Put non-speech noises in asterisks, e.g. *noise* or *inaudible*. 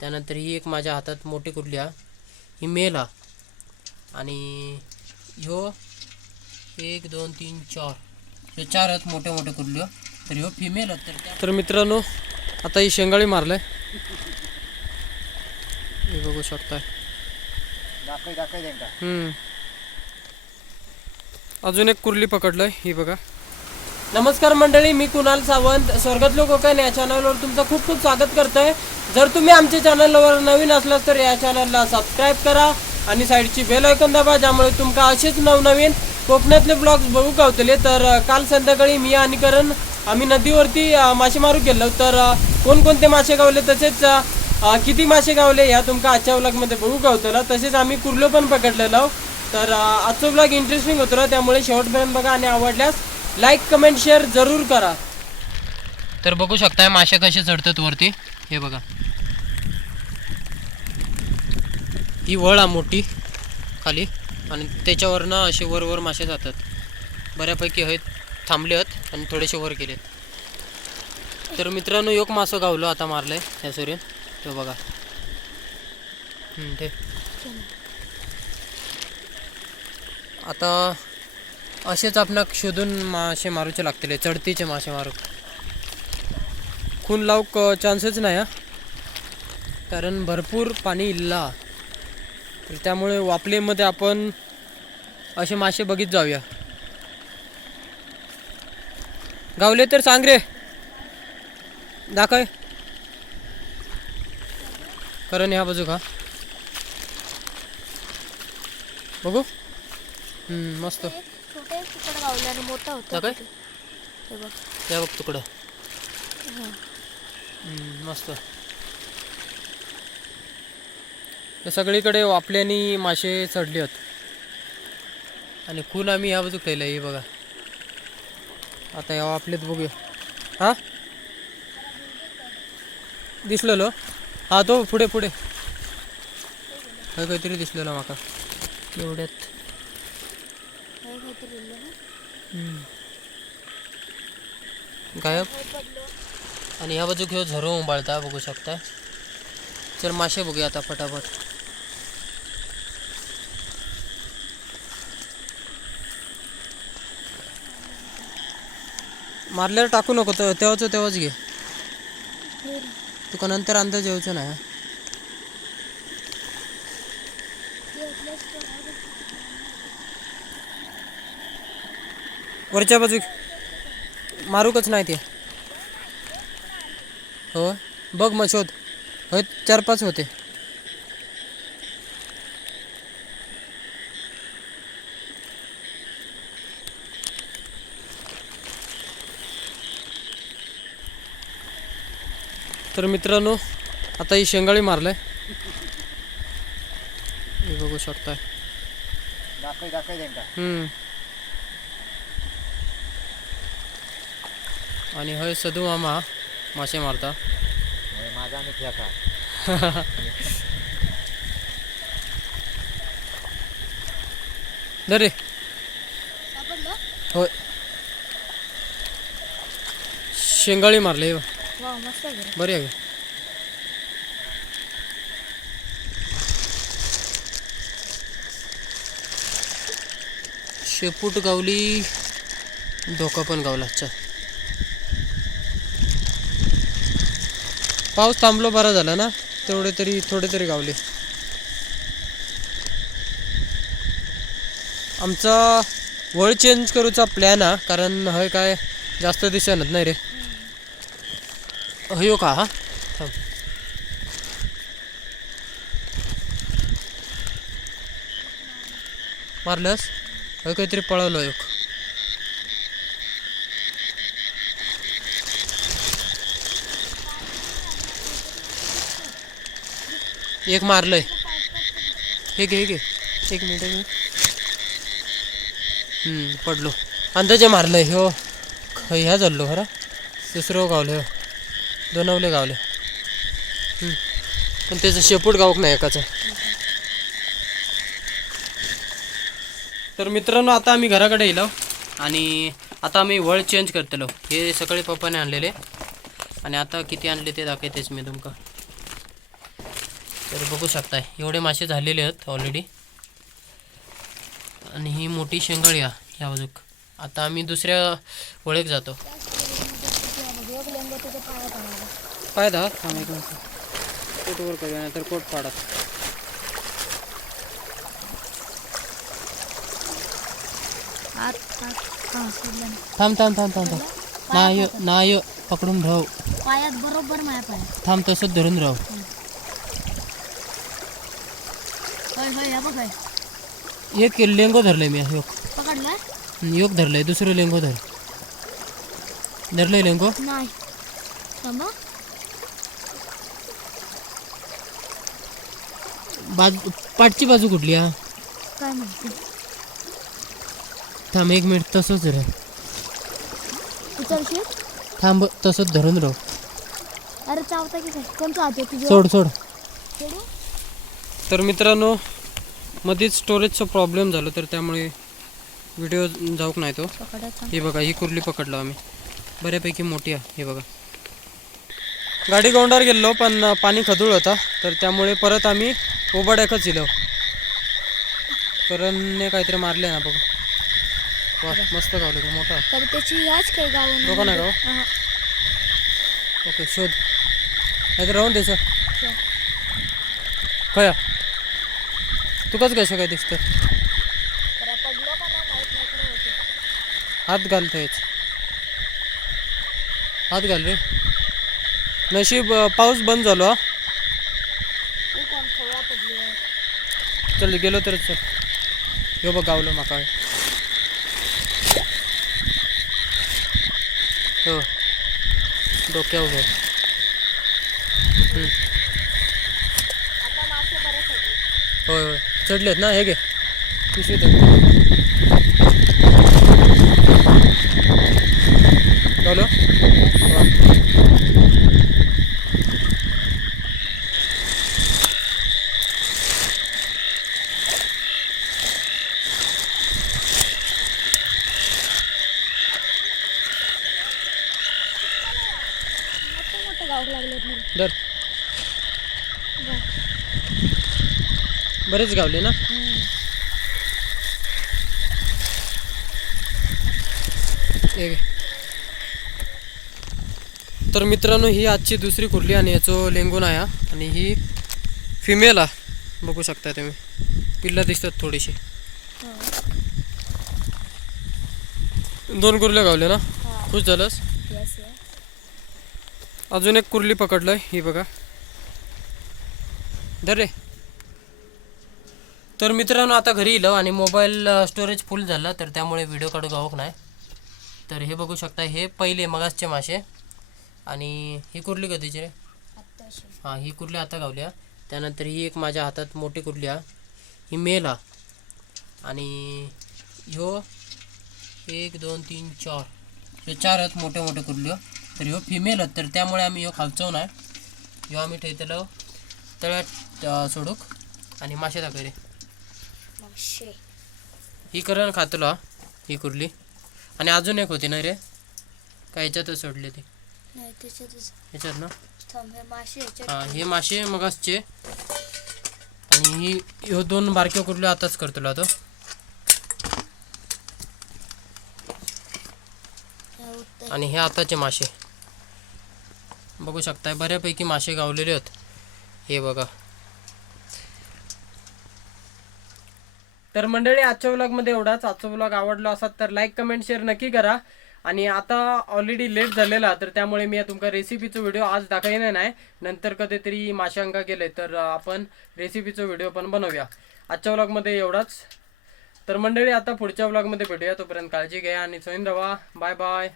त्यानंतर ही एक माझ्या हातात मोठी कुर्ली हा ही मेल हा. आणि ह्यो एक दोन तीन चार. हे चार आहेत मोठे मोठे कुर्ल्यो तर ह्यो फिमेल आहेत तर मित्रांनो आता ही शेंगाळी मारलाय. हे बघू शकताय. अजून एक कुर्ली पकडलंय ही बघा. नमस्कार मंडळी मी कुणाल सावंत. स्वर्गातलो कोकण या चॅनलवर तुमचं खूप खूप स्वागत करतोय. जर तुम्ही आमच्या चॅनलवर नवीन असलास तर या चॅनलला सबस्क्राईब करा आणि साईडची बेल ऐकून दाबा ज्यामुळे तुमका असेच नवनवीन कोकणातले ब्लॉग्स बघू गावतले तर काल संध्याकाळी मी आणि करण आम्ही नदीवरती मासे मारू गेलो. तर कोणकोणते मासे गावले तसेच किती मासे गावले या तुमका आजच्या ब्लॉगमध्ये बघू गावतला तसेच आम्ही कुर्लो पण पकडलेलो. तर अं, आजचा ब्लॉग इंटरेस्टिंग होतो त्यामुळे शेवटपर्यंत बघा आणि आवडल्यास लाईक कमेंट शेअर जरूर करा. तर बघू शकताय मासे कसे चढतात वरती. हे बघा. ही वळ आहे मोठी खाली. आणि त्याच्यावरनं असे वर वर मासे जातात. बऱ्यापैकी हे थांबले आहेत आणि थोडेसे वर गेलेत तर मित्रांनो एक मासं गावलो आता मारलं आहे या सूर्यन तो बघा. ते. आता असेच आपणाक शोधून मासे मारूचे लागतील चढतीचे मासे मारू. खून लावक चान्सच नाही हा. कारण भरपूर पाणी इल्ला. तर त्यामुळे वापलेमध्ये आपण असे मासे बघित जाऊया. गावले तर सांग रे दाखय. कारण ह्या बाजू का? बघू. मस्त. दाखय. बघ. त्या बघ तुकडं. मस्त. सगळीकडे वापल्यानी मासे चढले आहेत आणि खून आम्ही ह्या बाजू केलं हे बघा. आता या वापलेत बघूया. हा? दिसलेलो हा तो पुढे पुढे. काय काहीतरी दिसलेलं माका. एवढ्यात. गायब. आणि ह्या बाजू घेऊ झरो उंबाळता बघू शकता. चल मासे बघूया आता फटाफट. मारल्यावर टाकू नको तर तेव्हाच तेव्हाच घे. तुका नंतर अंदाज यायचं नाही वरच्या बाजू मारूकच नाही ते. हो बघ मग शोध. होय चार पाच होते. तर मित्रांनो आता ही शेंगाळी मारलाय. हे बघू शकताय. आणि हय सदू मामा मासे मारता. माझा *laughs* आणि दरे. होय. शेंगाळी मारले मस्त बरी आहे. शेपूट गावली धोका पण गावला अच्छा पाऊस थांबलो बरा झाला ना? तेवढे तरी थोडे तरी गावले. आमचा वळ चेंज करूचा प्लॅन हा कारण हय काय जास्त दिसनच नाही रे? हो का? हा मारलंस? हो काहीतरी पळवलं एक. एक मारलंय. हे घे घे. एक मिनिट पडलो. अंदाजे मारलंय हो. ह्या झालो खरं? दुसरं गावलं हो. दोनवले गावले पण त्याचं शेपूट गावक नाही एकाचं तर मित्रांनो आता आम्ही घराकडे येलो आणि आता आम्ही वळ चेंज करतलो हे सकाळी पप्पाने आणलेले आणि आता किती आणले ते दाखवतेच मी तुमका तर बघू शकताय एवढे मासे झालेले आहेत ऑलरेडी आणि ही मोठी शेंगळी या ह्या बाजूक आता आम्ही दुसऱ्या वळेक जातो पाय दा थांब एक मिनिट. कोटवर करूया नाही तर कोट पाडत. थांब थांब थांब थांब थांब. नाय नाय पकडून राहू. पायात बरोबर माझ्या पायात. थांब तसंच धरून राहू. होय होय या बघ होय. एक लेंगो धरलंय मी योग पकडलं? योग धरलंय दुसरं लेंगो धर. धरलंय लेंगो? नाही. थांबा बाजू पाठची बाजू कुठली हा? काय माहिती. थांब एक मिनिट तसंच राह उचलशील थांब तसंच धरून राहू. अरे चावता की काय? कोण चावते तुझे? सोड सोड. सोडू. तर मित्रांनो मध्येच स्टोरेजचा प्रॉब्लेम झाला तर त्यामुळे व्हिडिओ जाऊक नाही तो. पकडायचा हे बघा ही कुर्ली पकडलो आम्ही. बऱ्यापैकी मोठी आहे हे बघा. गाडी गोंडार गेलो पण पाणी खदूळ होता तर त्यामुळे परत आम्ही ओबाड्याकच दिलो करणने काहीतरी मारले ना बघ. वा मस्त गावलं मोठा. तर त्याची याच काय गाव दोघं नाही गाव. ओके शोध. नाहीतर राहून द्यायचं खया. तुकाच कसं काय दिसतं? हात. घालतोयच हात घाल रे. नशीब पाऊस बंद झालो हा. चल, गेलो तर चल. यो बघ गावलं माका. हो. डोक्या उभं हम्म. होय होय. चढलेत ना, हे घे. पिशवी दे गावलं? धर बरेच गावले ना? हे. तर मित्रांनो ही आजची दुसरी कुर्ली आणि याचो लेंगून आहे हा. आणि ही फिमेल आ बघू शकता तुम्ही. पिल्ला दिसतात थोडीशी. दोन कुर्ल्या गावले ना? खुश झालंस? अजून एक कुर्ली पकडलंय ही बघा. धर रे. तर मित्रांनो आता घरी इलो आणि मोबाईल स्टोरेज फुल झाला तर त्यामुळे व्हिडिओ काढू गावक नाही. तर हे बघू शकता हे पहिले मगासचे मासे. आणि ही कुर्ली कधीची रे? हां ही कुर्ली आता गावली हा त्यानंतर ही एक माझ्या हातात मोठी कुर्ली हा. ही मेल हा. आणि ह्यो एक दोन तीन चार. ह्यो चार आहेत मोठे मोठे कुर्ल्यो तर ह्यो फिमेल आहेत तर त्यामुळे आम्ही ह्यो खालचो नाही ह्यो आम्ही ठेवतलो तळ्यात सोडूक आणि मासे दाखय रे. मागशे ही करण खातलो हा ही कुर्ली. आणि अजून एक होती ना रे? का ह्याच्यातच सोडले ती? ह्याच्यात ना? हे मासे याच्यात हा मासे मगासचे आणि ही ह्यो दोन बारक्या कुर्ले आताच करतो तो आणि हे आताचे मासे. बघू शकताय. बऱ्यापैकी मासे गावलेले आहेत. हे बघा. तर मंडळी आजच्या ब्लॉगमध्ये एवढाच. आजचा ब्लॉग आवडला असा तर लाईक कमेंट शेअर नक्की करा. आणि आता ऑलरेडी लेट झालेला तर त्यामुळे मी तुमका रेसिपीचा व्हिडिओ आज दाखवणार नाही. नंतर कधीतरी माशांका गेले तर आपण रेसिपीचा व्हिडिओ पण बनवूया. आजच्या व्लॉगमध्ये एवढाच. तर मंडळी आता पुढच्या व्लॉगमध्ये भेटूया. तोपर्यंत काळजी घ्या आणि सोयीन रवा. Bye bye